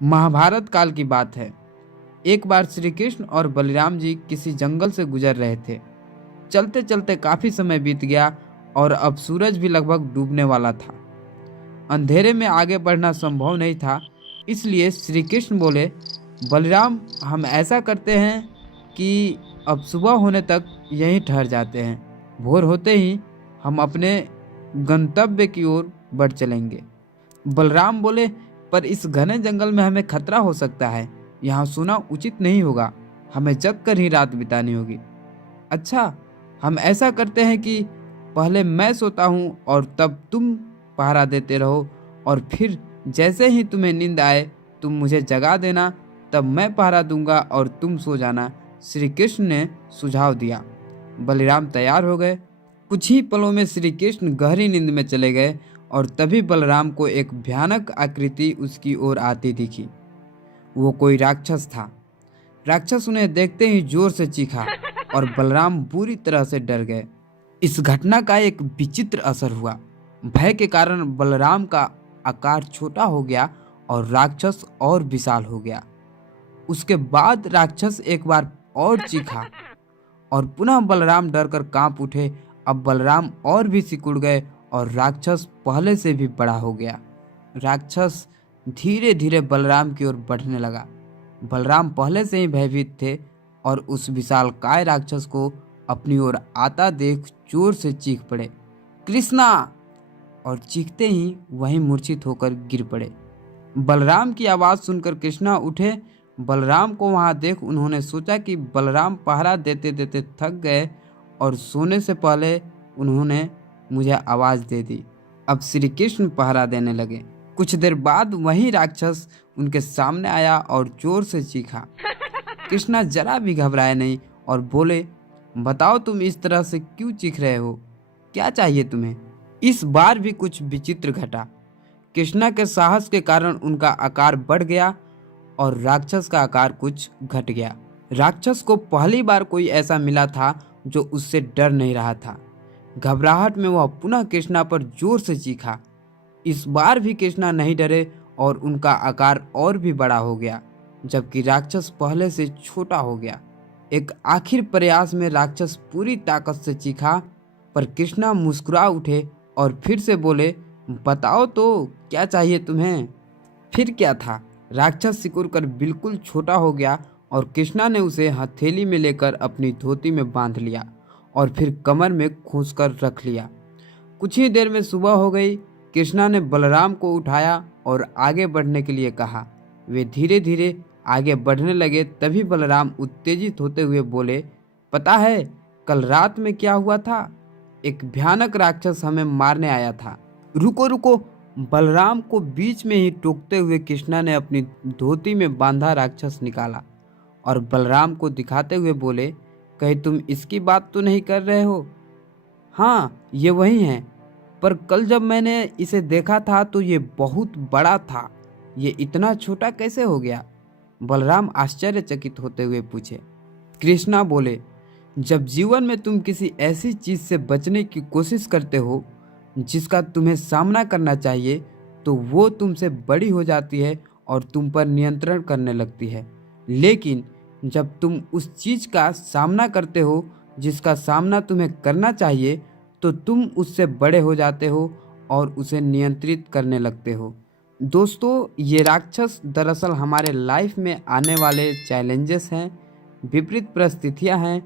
महाभारत काल की बात है। एक बार श्री कृष्ण और बलराम जी किसी जंगल से गुजर रहे थे। चलते चलते काफी समय बीत गया और अब सूरज भी लगभग डूबने वाला था। अंधेरे में आगे बढ़ना संभव नहीं था। इसलिए श्री कृष्ण बोले, बलराम, हम ऐसा करते हैं कि अब सुबह होने तक यहीं ठहर जाते हैं। भोर होते ही हम अपने गंतव्य की ओर बढ़ चलेंगे। बलराम बोले, पर इस घने जंगल में हमें खतरा हो सकता है। यहाँ सोना उचित नहीं होगा। हमें जग कर ही रात बितानी होगी। अच्छा, हम ऐसा करते हैं कि पहले मैं सोता हूँ और तब तुम पहरा देते रहो, और फिर जैसे ही तुम्हें नींद आए तुम मुझे जगा देना। तब मैं पहरा दूंगा और तुम सो जाना। श्री कृष्ण ने सुझाव दिया। बलराम तैयार हो गए। कुछ ही पलों में श्री कृष्ण गहरी नींद में चले गए और तभी बलराम को एक भयानक आकृति उसकी ओर आती दिखी। वो कोई राक्षस था। राक्षस उन्हें देखते ही जोर से चीखा और बलराम बुरी तरह से डर गए। इस घटना का एक विचित्र असर हुआ। भय के कारण बलराम का आकार छोटा हो गया और राक्षस और विशाल हो गया। उसके बाद राक्षस एक बार और चीखा और पुनः बलराम डरकर कांप उठे। अब बलराम और भी सिकुड़ गए और राक्षस पहले से भी बड़ा हो गया। राक्षस धीरे धीरे बलराम की ओर बढ़ने लगा। बलराम पहले से ही भयभीत थे और उस विशालकाय राक्षस को अपनी ओर आता देख जोर से चीख पड़े, कृष्णा! और चीखते ही वहीं मूर्छित होकर गिर पड़े। बलराम की आवाज़ सुनकर कृष्णा उठे। बलराम को वहां देख उन्होंने सोचा कि बलराम पहरा देते देते थक गए और सोने से पहले उन्होंने मुझे आवाज़ दे दी। अब श्री कृष्ण पहरा देने लगे। कुछ देर बाद वही राक्षस उनके सामने आया और जोर से चीखा। कृष्णा जरा भी घबराए नहीं और बोले, बताओ तुम इस तरह से क्यों चीख रहे हो? क्या चाहिए तुम्हें? इस बार भी कुछ विचित्र घटा। कृष्णा के साहस के कारण उनका आकार बढ़ गया और राक्षस का आकार कुछ घट गया। राक्षस को पहली बार कोई ऐसा मिला था जो उससे डर नहीं रहा था। घबराहट में वह पुनः कृष्णा पर जोर से चीखा। इस बार भी कृष्णा नहीं डरे और उनका आकार और भी बड़ा हो गया, जबकि राक्षस पहले से छोटा हो गया। एक आखिर प्रयास में राक्षस पूरी ताकत से चीखा, पर कृष्णा मुस्कुरा उठे और फिर से बोले, बताओ तो क्या चाहिए तुम्हें? फिर क्या था, राक्षस सिकुड़ कर बिल्कुल छोटा हो गया और कृष्णा ने उसे हथेली में लेकर अपनी धोती में बांध लिया और फिर कमर में खोंसकर रख लिया। कुछ ही देर में सुबह हो गई। कृष्णा ने बलराम को उठाया और आगे बढ़ने के लिए कहा। वे धीरे धीरे आगे बढ़ने लगे। तभी बलराम उत्तेजित होते हुए बोले, पता है कल रात में क्या हुआ था? एक भयानक राक्षस हमें मारने आया था। रुको रुको! बलराम को बीच में ही टोकते हुए कृष्णा ने अपनी धोती में बांधा राक्षस निकाला और बलराम को दिखाते हुए बोले, कहीं तुम इसकी बात तो नहीं कर रहे हो? हाँ, ये वही है, पर कल जब मैंने इसे देखा था तो ये बहुत बड़ा था। ये इतना छोटा कैसे हो गया? बलराम आश्चर्यचकित होते हुए पूछे। कृष्णा बोले, जब जीवन में तुम किसी ऐसी चीज से बचने की कोशिश करते हो जिसका तुम्हें सामना करना चाहिए, तो वो तुमसे बड़ी हो जाती है और तुम पर नियंत्रण करने लगती है। लेकिन जब तुम उस चीज का सामना करते हो जिसका सामना तुम्हें करना चाहिए, तो तुम उससे बड़े हो जाते हो और उसे नियंत्रित करने लगते हो। दोस्तों, ये राक्षस दरअसल हमारे लाइफ में आने वाले चैलेंजेस हैं, विपरीत परिस्थितियां हैं